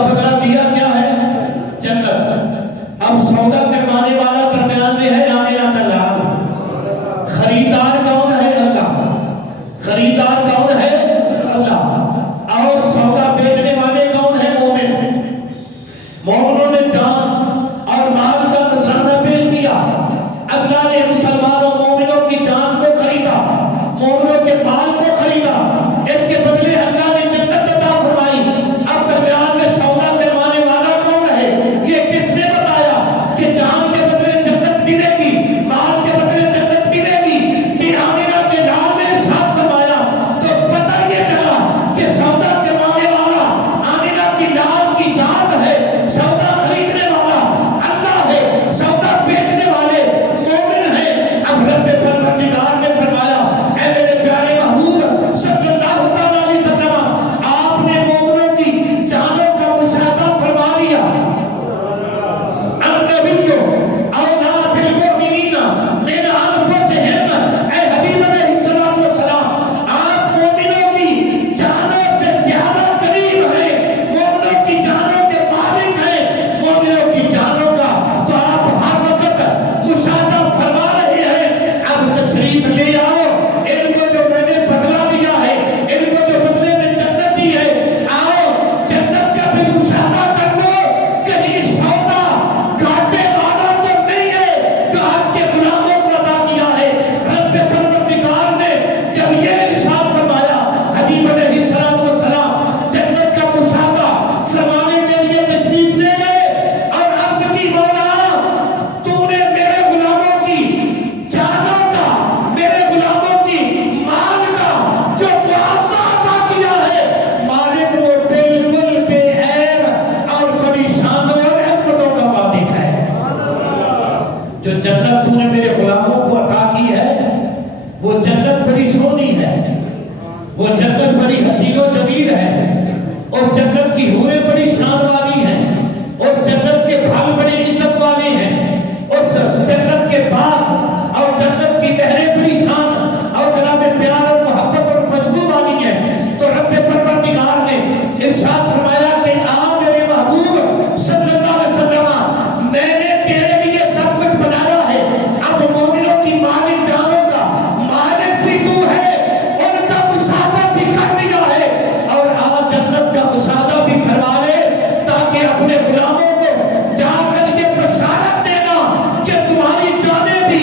کا بدلہ دیا کیا ہے؟ جنت۔ اب سودا کروانے والا درمیان میں ہے آمینہ کا لال، خریدار کون ہے؟ اللہ۔ خریدار کون ہے؟ اللہ۔ اور سودا بیچنے والے کون ہیں؟ مومن۔ مومنوں نے جان اور مال کا نذرانہ پیش کیا، اللہ نے مسلمانوں مومنوں کی جان کو خریدا، مومنوں کے مال کو خریدا، اس کے بدلے اللہ نے جنت عطا فرمائی۔ اب درمیان میں سودا کروانے والا کون ہے؟ یہ کس نے بتایا کہ جان کے بدلے جنت ملے گی، مال کے بدلے جنت ملے گی؟ یہ آمینہ کے لال نے ارشاد فرمایا، تو پتہ یہ چلا کہ سودا کروانے والا آمینہ کی لال کی ذات ہے، سودا خریدنے والا اللہ ہے، سودا بیچنے والے مومن ہیں۔ اب رب پروردگار نے فرمایا، اے میرے پیارے محبوب صلی اللہ تعالیٰ علیہ وسلم، آپ نے مومنوں کی جانوں کا مشاہدہ فرما دیا۔ النبی اولیٰ بالمؤمنین من انفسہم، اے حبیب علیہ الصلوۃ والسلام، آپ مومنوں کی جانوں سے زیادہ قریب ہیں، مومنوں کی جانوں کے مالک ہیں، مومنوں کی جانوں کا تو آپ ہر وقت مشاہدہ فرما رہے ہیں۔ اب تشریف لے آؤ، ان کو جو میں نے بدلہ دیا ہے، ان کو جو بدلے میں جنت دی ہے، آؤ جنت کا بھی مشاہدہ کر لو۔ کہیں سودا گھاٹے والا تو نہیں ہے جو آپ کے غلاموں کو عطا کیا ہے۔ رب پروردگار نے جب یہ ارشاد فرمایا، حبیب علیہ الصلوۃ والسلام جنت کا مشاہدہ فرمانے کے لیے تشریف لے گئے اور عرض کی، مولا تو نے میرے غلاموں کی جانوں کا، میرے غلاموں کی مال کا جو معاوضہ عطا کیا ہے، مالک وہ بالکل بے عیب اور بڑی شان اور عظمتوں کا مالک ہے۔ جو جنت تو نے میرے غلاموں کو عطا کی ہے، وہ جنت بڑی سونی ہے، وہ جنت بڑی حسین و جمیل ہے، اس جنت کی حوریں بڑی شان والی ہیں، اس جنت کے پھل بڑی عزت والے ہیں، اس جنت کے باغ اور جنت کی نہریں بڑی شان اور جناب پیار اور محبت اور خوشبو والی ہیں۔ تو رب پروردگار نے ارشاد فرمایا کہ آ میرے محبوب صلی اللہ علیہ وسلم، میں نے تیرے لیے سب کچھ بنایا ہے، اب مومنوں کی مالک جانوں کا مالک بھی تو ہے، ان کا مشاہدہ بھی کر دیا ہے، اور آج جنت کا مشاہدہ بھی فرما لے، تاکہ اپنے غلاموں کو جا کر یہ بشارت دینا کہ تمہاری جانیں بھی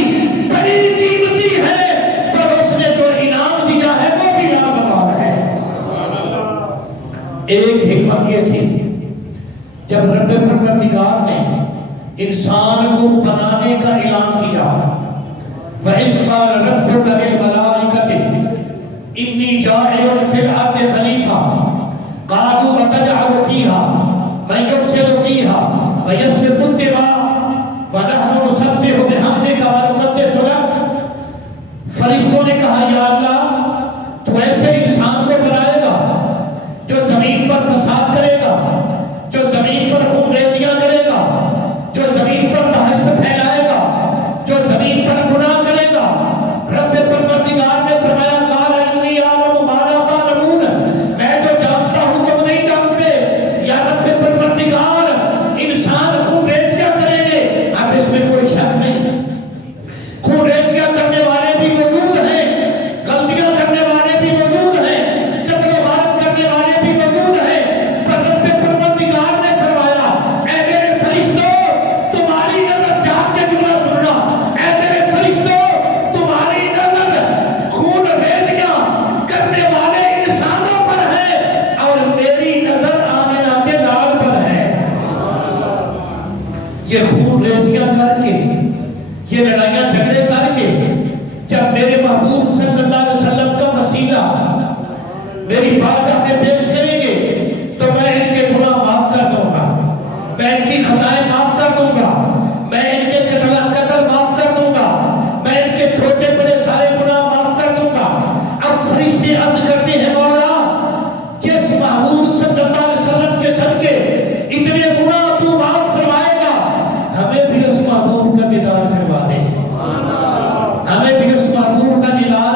بڑی قیمتی ہیں، پر اس نے جو انعام دیا ہے وہ بھی لازوال ہے۔ ایک حکمت یہ تھی، جب رب پروردگار نے انسان کو بنانے کا اعلان کیا، وَإِذْ قَالَ رَبُّكَ لِلْمَلَائِكَةِ إِنِّي جَاعِلٌ فِي الْأَرْضِ خَلِيفَةً قَالُوا أَتَجْعَلُ فِيهَا مَن يُفْسِدُ فِيهَا وَيَسْفِكُ الدِّمَاءَ وَنَحْنُ نُسَبِّحُ بِحَمْدِكَ وَنُقَدِّسُ لَكَ۔ فرشتوں نے کہا، یا اللہ تو ایسے انسان کو بنائے گا جو زمین پر فساد کرے گا، جو زمین پر خون ریزیاں کرے گا، جو زمین پر دہشت پھیلائے گا، جو زمین پر گناہ کرے گا۔ رب پروردگار نے فرمایا، قال انی اعلم ما لا تعلمون، میں جو جانتا ہوں تم نہیں جانتے۔ یا رب پروردگار، انسان خون ریزیاں کریں گے، اب اس میں کوئی شک نہیں، خون ریزیاں کرنے والے بھی موجود ہیں، غلطیاں کرنے والے بھی موجود ہیں، قتل و غارت کرنے والے بھی موجود ہیں، پر رب پروردگار نے فرمایا، اے میرے فرشتوں تمہاری نظر جھانک کے جملہ سننا، اے میرے فرشتوں تمہاری نظر خون ریزیاں کرنے والے انسانوں پر ہے، اور میری نظر آمنہ کے لال پر ہے۔ یہ خون ریزیاں کر کے، یہ لڑائیاں جھگڑے کر کے، جب میرے محبوب صلی اللہ علیہ وسلم کا وسیلہ میری بارگاہ میں پیش کریں گے، تو میں ان کے گناہ معاف کر دوں گا، میں ان کی خطائیں معاف کر دوں گا، میں ان کے قتل معاف کر دوں گا، میں ان کے چھوٹے بڑے سارے گناہ معاف کر دوں گا۔ اب فرشتے عرض کرتے ہیں، مولا جس محبوب صلی اللہ علیہ وسلم کے صدقے اتنے گناہ تو معاف فرمائے گا، ہمیں بھی اس محبوب کا دیدار کروا دے، ہمیں بھی اس محبوب کا دیدار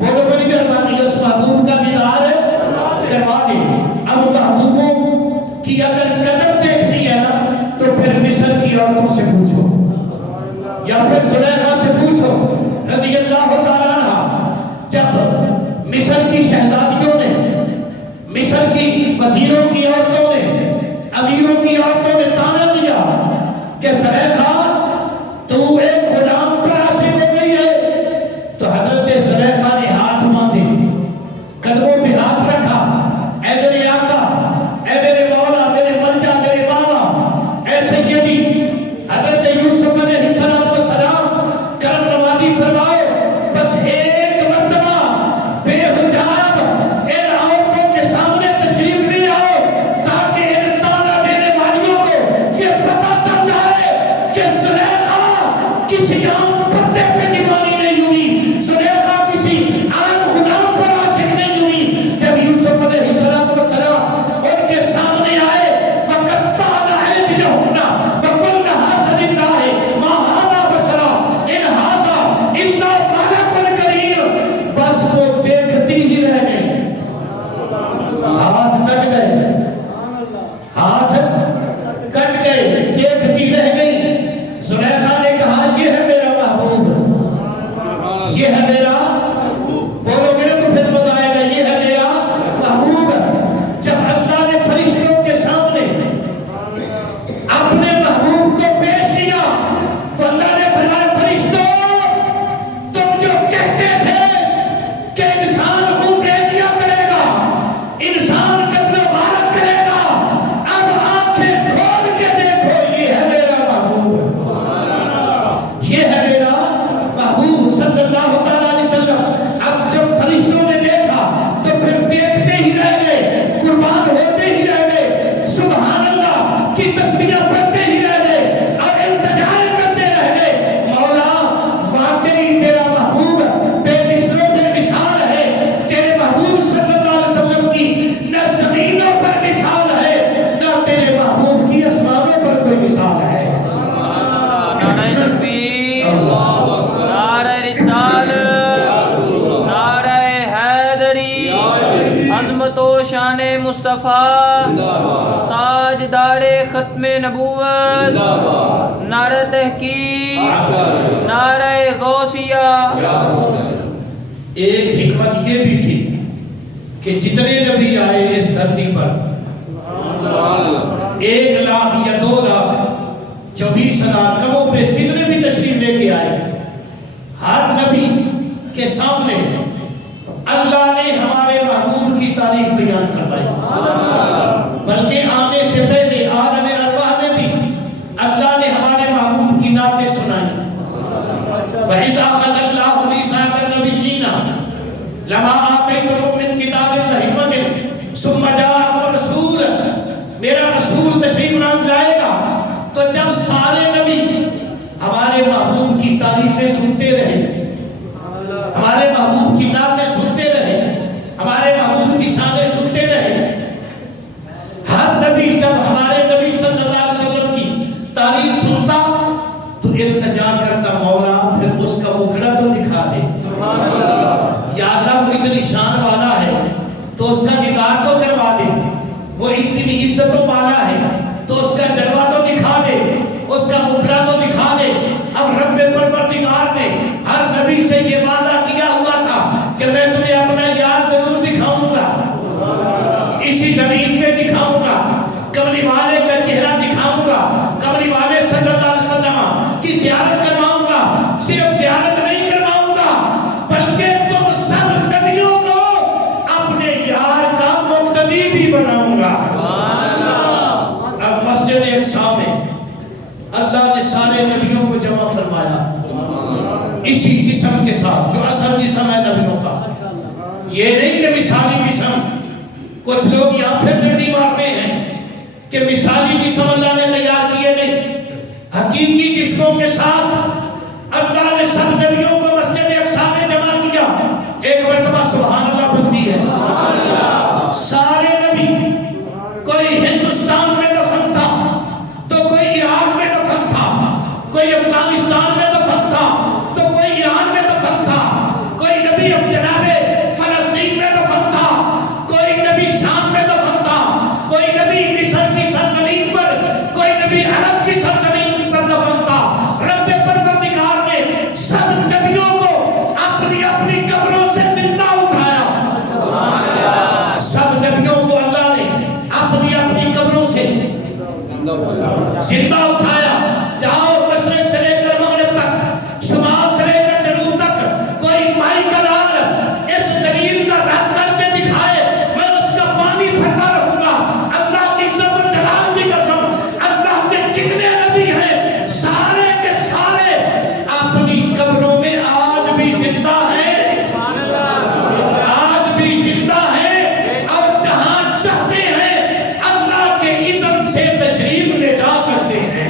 بولو بڑی مہربانی، اس محبوب کا دیدار کہ اگر قدر دیکھنی ہے نا تو پھر مصر کی عورتوں سے پوچھو یا پھر زلیخا سے پوچھو رضی اللہ تعالیٰ عنہ. جب مصر کی شہزادیوں نے، مصر کی وزیروں کی عورتوں نے، امیروں کی عورتوں نے تانا دیا کہ زلیخا تو ایک غلام پر عاشق ہو گئی ہے، تو حضرت زلیخا نے ہاتھ باندھے، قدموں پہ ہاتھ رکھا، اے میرے آقا، اے میرے مولا، میرے ملجا، میرے بابا، اے سیدی حضرت یوسف علیہ السلام کرم نوازی فرماؤ، بس ایک مرتبہ بے حجاب ان عورتوں کے سامنے تشریف لے آؤ تاکہ ان تانا دینے والیوں کو یہ پتہ چل جائے کہ زلیخا کسی عام پردے پہ دیوانی نہیں ہوئی، زلیخا کسی عام غلام پر عاشق نہیں ہوئی. جب یوسف علیہ السلام ان کے سامنے آئے وَقَطَّعْنَ أَيْدِيَهُنَّ وَقُلْنَ حَاشَ لِلَّهِ مَا هَٰذَا بَشَرًا إِنْ هَٰذَا إِلَّا مَلَكٌ كَرِيمٌ. بس وہ دیکھتی ہی رہ گئی، ہاتھ کٹ گئے، ہاتھ کٹ گئے، دیکھتی رہ گئی. زلیخا نے کہا یہ ہے میرا محبوب، یہ ہے میرا، بولو گے تو پھر بتائے گا یہ ہے میرا محبوب. جب اللہ نے فرشتوں کے سامنے اپنے محبوب کو پیش کیا تو اللہ نے فرمایا فرشتوں تم جو کہتے تھے کہ انسان خون ریزیاں کرے گا، انسان قتل و غارت کرے گا، اب آنکھیں کھول کے دیکھو یہ ہے میرا محبوب، یہ ہے میرا محبوب صلی اللہ تعالیٰ علیہ وسلم. اب جب فرشتوں نے دیکھا تو پھر دیکھتے ہی رہ گئے، قربان ہوتے ہی رہ گئے، سبحان اللہ کی تسبیحاں پڑھتے ہی رہ گئے اور التجا کرتے رہ گئے. مولا واقعی تیرا محبوب بے مثل و بے مثال ہے، تیرے محبوب صلی اللہ علیہ وسلم کی نہ زمینوں پر مثال ہے نہ تیرے محبوب کی آسمانوں پر کوئی مثال ہے. نعرہ تکبیر، نعرہ رسالت، نعرہ حیدری، عظمت و شان مصطفیٰ، تاجدار ختم نبوت، نعرہ تحقیق، نعرہ غوثیہ. ایک حکمت یہ بھی تھی کہ جتنے نبی آئے اس دھرتی پر 1 لاکھ یا 2 لاکھ 24,000 کموں پہ جتنے بھی تشریف لے کے آئے، ہر نبی کے سامنے اللہ نے ہمارے محبوب کی تعریف بیان فرمائی، بلکہ آنے سے پہلے عالم ارواح میں بھی اللہ نے ہمارے محبوب کی نعتیں سنائی. فَإِذَا أَخَذَ اللَّهُ مِيثَاقَ النَّبِيِّينَ لَمَا آتَيْتُكُم مِّن كِتَابٍ وَحِكْمَةٍ ثُمَّ جَاءَكُمْ رَسُولٌ، میرا رسول تشریف لائے گا. تو جب سارے نبی ہمارے محبوب کی تعریفیں سنتے رہے، ہمارے محبوب کی نعتیں سنتے رہے، ہمارے محبوب کی شانیں سنتے رہے، ہر نبی جب ہمارے نبی صلی اللہ علیہ وسلم کی تعریف سنتا تو التجا کرتا مولا پھر اس کا مکھڑا تو دکھا دے، یا اللہ وہ اتنی شان والا ہے تو اس کا دیدار تو کروا دے، وہ اتنی عزتوں والا ہے تو اس کا جلوہ تو دکھا دے، اس کا مکھڑا تو دکھا دے. اب رب پروردگار نے ہر نبی سے یہ وعدہ کیا ہوا تھا کہ میں تمہیں اپنا یار ضرور دکھاؤں گا، اسی زمین پہ دکھاؤں گا، کملی والے کا چہرہ دکھاؤں گا، کملی والے صلی اللہ علیہ وسلم کی زیارت کرواؤں گا. صرف زیارت نہیں کرواؤں گا بلکہ تم سب نبیوں کو اپنے یار کا مقتدی بھی بناؤں گا. اب مسجد اقصی میں اللہ نے سارے نبیوں کو جمع فرمایا اسی جسم کے ساتھ جو اصل جسم ہے نبیوں کا. یہ نہیں کہ مثالی جسم، کچھ لوگ یہاں پھر ڈنڈی مارتے ہیں کہ مثالی جسم اللہ نے تیار کیے نہیں. حقیقی جسموں کے ساتھ اللہ نے سب نبیوں کو مسجد اقصی میں جمع کیا. ایک مرتبہ سبحان اللہ بنتی ہے. سارے نبی، کوئی ہندوستان میں دفن تھا تو کوئی عراق میں دفن تھا، کوئی افغانستان میں دفن تھا تو کوئی ایران میں دفن تھا، کوئی نبی اب جناب فلسطین میں دفن تھا، کوئی نبی شام میں دفن تھا، کوئی نبی مصر کی سے زندہ اٹھایا. جاؤ مشرق سے لے کر مغرب تک، شمال سے لے کر جنوب تک، کوئی مائی کا لال اس دلیل کا رد کر کے دکھائے، میں اس کا پانی پھٹا رہوں گا. اللہ کی عزت و جلال کی قسم، اللہ کے جتنے نبی ہیں سارے کے سارے اپنی قبروں میں آج بھی زندہ ہیں، آج بھی زندہ ہیں، اور جہاں چاہتے ہیں اللہ کے اذن سے تشریف لے جا سکتے ہیں.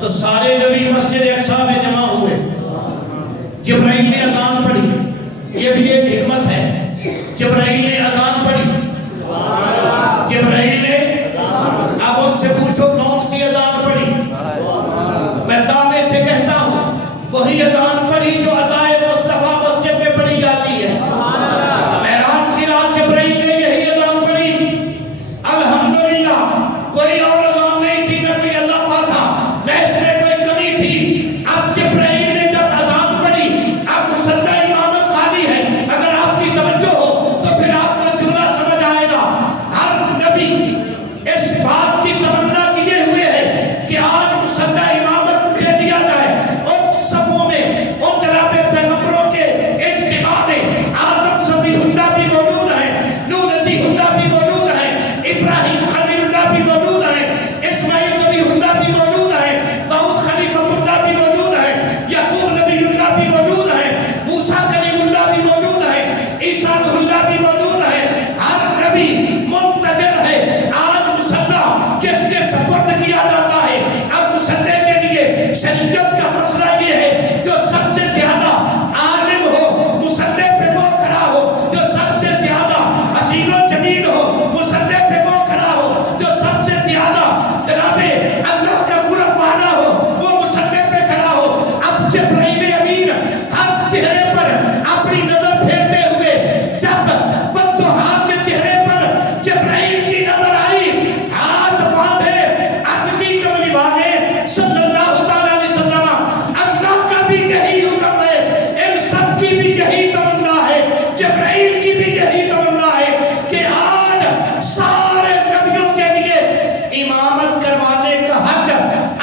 تو سارے نبی مسجد اقصی میں جمع ہوئے. جبرائیل نے اذان پڑھی، یہ بھی ایک حکمت ہے. جبرائیل نے اذان پڑھی، جبرائیل نے، اب ان سے پوچھو کون سی اذان پڑھی؟ میں دعوے سے کہتا ہوں وہی اذان پڑھی جو عطائے مصطفیٰ مسجد میں پڑھی جاتی ہے. معراج کی رات جبرائیل نے یہی اذان پڑھی. الحمدللہ کوئی اور اذان نہیں تھی، نہ کوئی اضافہ تھا، نہ اس میں کوئی کمی تھی. اب جبرائیل نے جب اذان پڑھی، اب مصلی امامت خالی ہے. اگر آپ کی توجہ ہو تو پھر آپ کو جملہ سمجھ آئے گا. ہر نبی اس بات کی تمنا کیے ہوئے ہے کہ آج مصلی امامت دے دیا جائے. ان صفوں میں ان جناب پیغمبروں کے اجتماع میں آدم صفی اللہ بھی موجود ہے، نوح نبی اللہ بھی موجود ہے، ابراہیم خلیل اللہ بھی موجود ہے، اسماعیل نبی اللہ بھی موجود ہے، داؤد خلیفہ اللہ بھی موجود ہے، یعقوب نبی اللہ بھی موجود ہے، موسیٰ کلیم اللہ بھی موجود ہے، عیسیٰ روح اللہ بھی موجود ہے. ہر نبی منتظر ہے آج مصلی کس کے سپرد کیا جاتا ہے. اب مصلی کے لیے شریعت کا مسئلہ یہ ہے جو سب سے زیادہ عالم ہو مصلی پہ وہ کھڑا ہو، جو سب سے زیادہ حسین و جمیل ہو مصلی پہ وہ کھڑا ہو، جو سب سے زیادہ جناب اللہ کا قرب والا ہو وہ مصلی پہ کھڑا ہو. اب جبرائیل امین ہر چہرے پر اپنی نظر پھیرتے ہوئے جب والضحیٰ کے چہرے پر جبرائیل کی نظر آئی، ہاتھ باندھے عرض کی کملی والے صلی اللہ تعالیٰ علیہ وسلم، اللہ کا بھی یہی حکم ہے، ان سب کی بھی یہی تمنا ہے، جبرائیل کی بھی یہی تمنا ہے کہ آج سارے نبیوں کے لیے امامت کروانے کا حق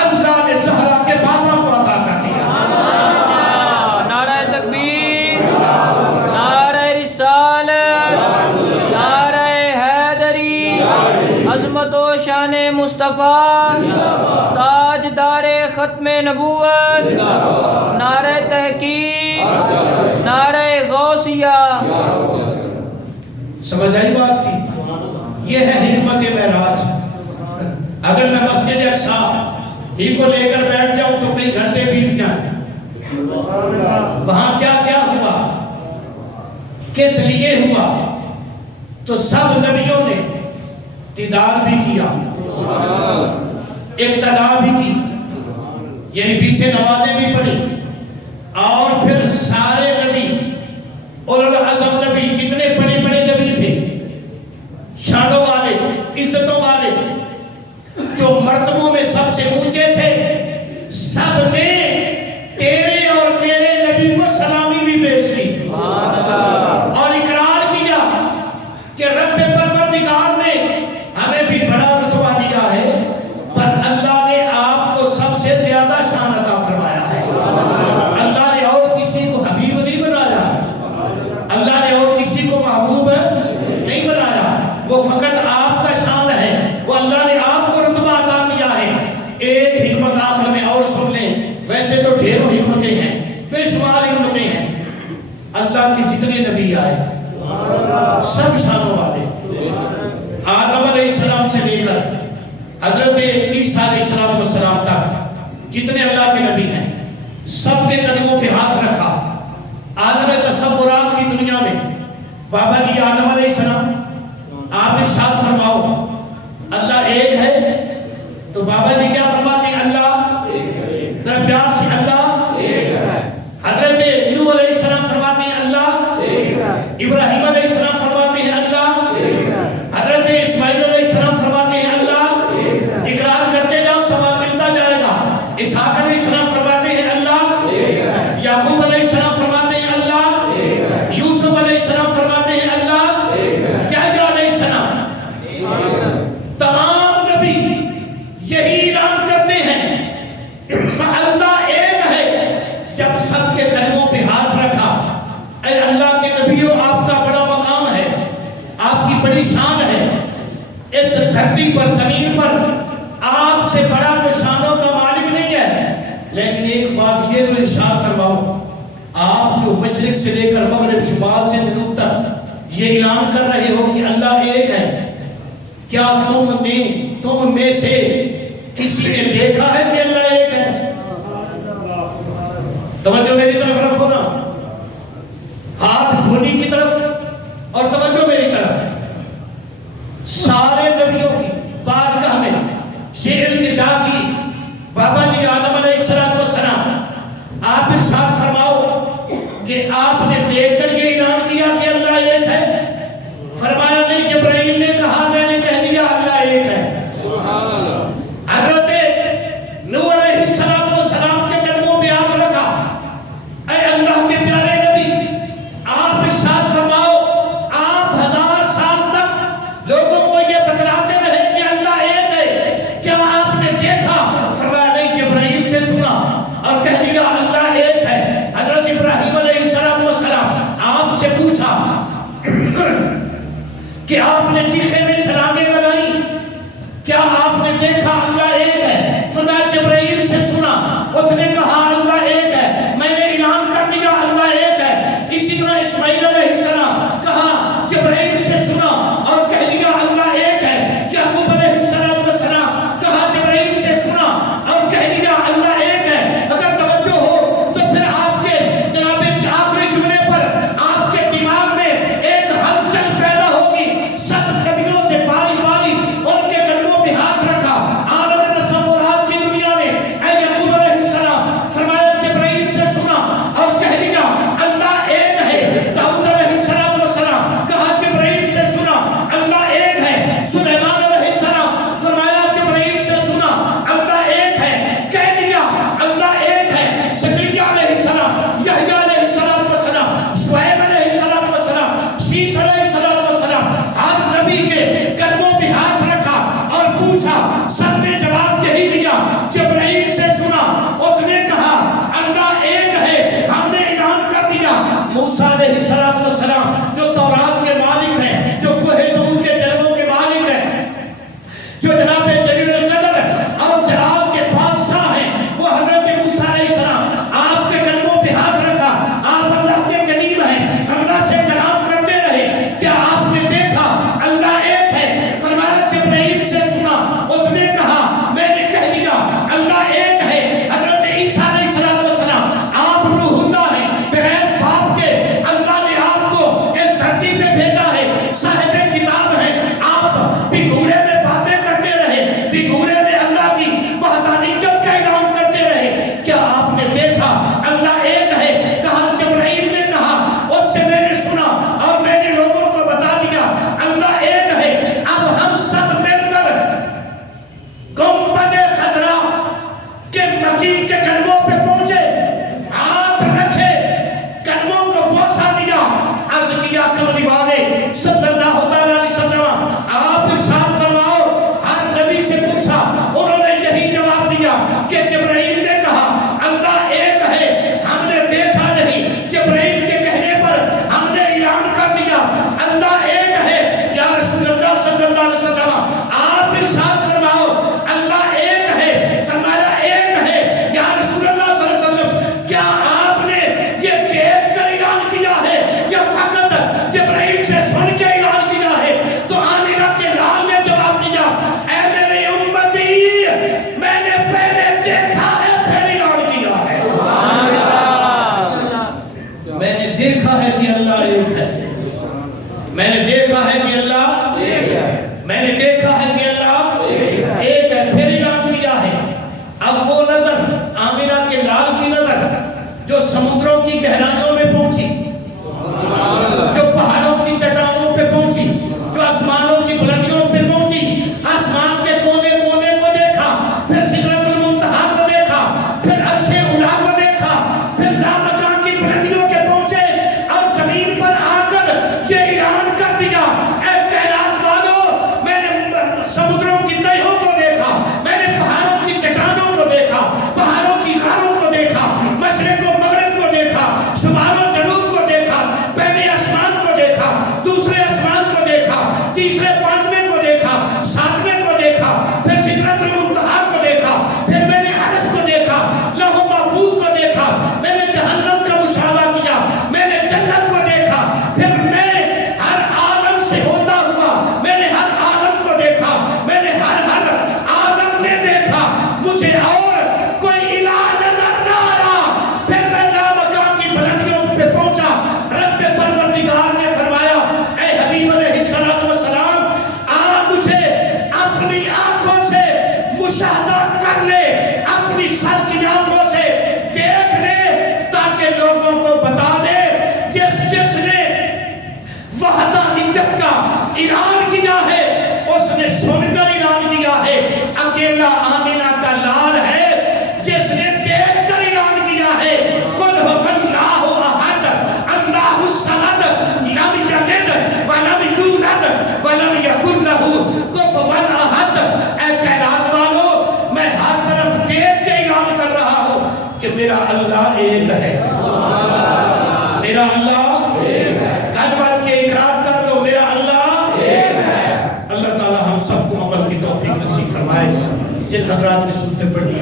اللہ نے زہرا کے بابا کو عطا کر دیا. نعرہ تکبیر، نعرہ رسالت، نعرہ حیدری، عظمت و شان مصطفیٰ، تاجدار ختم نبوت، نعرہ تحقیق، نعرہ غوثیہ. سمجھ آئی بات کی؟ یہ ہے حکمت معراج. اگر میں مسجد اقصی ہی کو لے کر بیٹھ جاؤں تو کئی گھنٹے بیت جائیں. وہاں کیا کیا ہوا، کس لیے ہوا، تو سب نبیوں نے دیدار بھی کیا، اقتدا بھی کی، یعنی پیچھے نمازیں بھی پڑھی. اور پھر سارے نبی اولو العزم نبی جتنے بڑے بڑے نبی تھے، شانوں والے، عزتوں والے، جو مرتبوں میں سب سے اونچے تھے، سب نے تیرے اور میرے نبی کو سلامی بھی پیش کی اور اقرار کیا کہ رب پروردگار نے ہمیں بھی بڑا رتبہ دیا ہے، پر اللہ نے آپ کو سب سے زیادہ شان عطا فرمایا ہے. اللہ نے اور کسی کو حبیب نہیں بنایا، اللہ نے اور کسی کو محبوب نہیں بنایا، وہ فقط آپ کا شان ہے، وہ اللہ نے آپ کو رتبہ عطا کیا ہے. ایک حکمت آخر میں اور سن لیں، ویسے تو ڈھیروں حکمتیں ہیں، بے شمار حکمتیں ہیں. اللہ کے جتنے نبی آئے سب شانوں والے، آدم علیہ السلام سے لے کر حضرت عیسیٰ علیہ السلام تک جتنے اللہ کے نبی ہیں سب کے قدموں پہ ہاتھ رکھا. عالم تصورات کی دنیا میں بابا جی آدم علیہ السلام، آپ ارشاد فرماؤ اللہ ایک ہے، تو بابا جی کیا فرماتے ہیں؟ اللہ ذرا پیار سے اللہ ایک ہے. حضرت نوح علیہ السلام فرماتے ہیں اللہ ایک ہے. ابراہیم علیہ السلام فرماتے ہیں اللہ ایک ہے. حضرت اسماعیل علیہ السلام فرماتے ہیں اللہ ایک ہے. اقرار کرتے جاؤ ثواب ملتا جائے گا. اسحاق علیہ السلام فرماتے ہیں اللہ ایک ہے. یعقوب علیہ السلام فرماتے ہیں اللہ ایک ہے. یوسف علیہ السلام فرماتے ہیں اللہ ایک ہے. کیا علیہ السلام یہی اعلان کرتے ہیں اللہ ایک ہے. جب سب کے قدموں پہ ہاتھ رکھا، اے اللہ کے نبیوں آپ کا بڑا مقام ہے، آپ کی بڑی شان ہے، اس دھرتی پر زمین پر آپ سے بڑا کوئی شانوں کا مالک نہیں ہے. لیکن ایک بات یہ تو ارشاد فرماؤ، آپ جو مشرق سے لے کر مغرب، شمال سے جنوب تک یہ اعلان کر رہے ہو کہ اللہ ایک ہے، کیا تم میں سے کسی نے دیکھا ہے کہ اللہ ایک ہے؟ توجہ میری طرف رکھو نا، ہاتھ جھولی کی طرف اور توجہ میری طرف. سارے نبیوں کی بارگاہ میں یہ التجا کی، بابا جی آدم علیہ السلام آپ ارشاد فرماؤ کہ آپ نے دیکھ کر یہ اعلان کیا کہ اللہ ایک ہے؟ فرمایا نہیں، جبرائیل نے کہا، میں نے کہہ دیا اللہ ایک ہے. سبحان اللہ. حضرت نوح علیہ السلام کے قدموں پہ ہاتھ رکھا، اے اللہ کے پیارے نبی آپ ارشاد فرماؤ، آپ 1000 سال تک لوگوں کو یہ بتلاتے رہے کہ اللہ ایک ہے، کیا آپ نے دیکھا؟ فرمایا نہیں، جبرائیل سے سنا اور کہہ دیا اللہ ایک ہے. حضرت ابراہیم علیہ السلام آپ سے پوچھا کہ آپ نے چیخے میں چھلانگیں لگائی، کیا آپ نے دیکھا اللہ ایک ہے؟ فرمایا جبرائیل سے سنا، اس نے کہا اللہ ایک ہے، میں نے اعلان کر دیا اللہ ایک ہے. اسی طرح اسماعیل علیہ السلام کہا، جبرائیل سے سنا اور کہہ دیا اللہ ایک ہے. یعقوب علیہ السلام کہا، جبرائیل سے سنا اور کہہ دیا اللہ ایک ہے. اگر توجہ ہو تو پھر آپ کے جناب آخری جملے پر آپ کے دماغ میں ایک ہلچل پیدا ہوگی. سب نبیوں سے باری باری ان کے قدموں پہ ہاتھ رکھا. عالم تصورات کی دنیا میں اے یعقوب علیہ السلام فرمایا جبرائیل سے سنا اور کہہ دیا اللہ ایک ہے. داؤد علیہ السلام کہا جبرائیل سے سنا اللہ ایک ہے. سلیمان علیہ السلام فرمایا جبرائیل سے سنا اللہ ایک ہے، کہہ دیا اللہ ایک ہے. زکریا علیہ السلام، یحییٰ علیہ السلام، شعیب علیہ السلام، شیش علیہ السلام، ہر نبی کے قدموں پہ ہاتھ رکھا اور پوچھا. سب نے جواب یہی دیا، جبرائیل سے سنا، اس نے کہا اللہ ایک ہے، ہم نے اعلان کر دیا. موسیٰ علیہ السلام جو تورات کے مالک ہیں، جو کوہ طور کے جلووں کے مالک ہیں، جو جناب جلیل القدر اور جلال کے بادشاہ ہیں، وہ حضرت موسیٰ علیہ السلام آپ کے قدموں پہ ہاتھ رکھا. آپ اللہ کے قریب ہیں، اللہ سے کلام کرتے رہے. کیا آپ نے دیکھا اللہ ایک ہے؟ فرمایا جبرائیل سے سنا، اس نے کہا نصیب فرمائے. جن حضرات نے سنتے پڑھی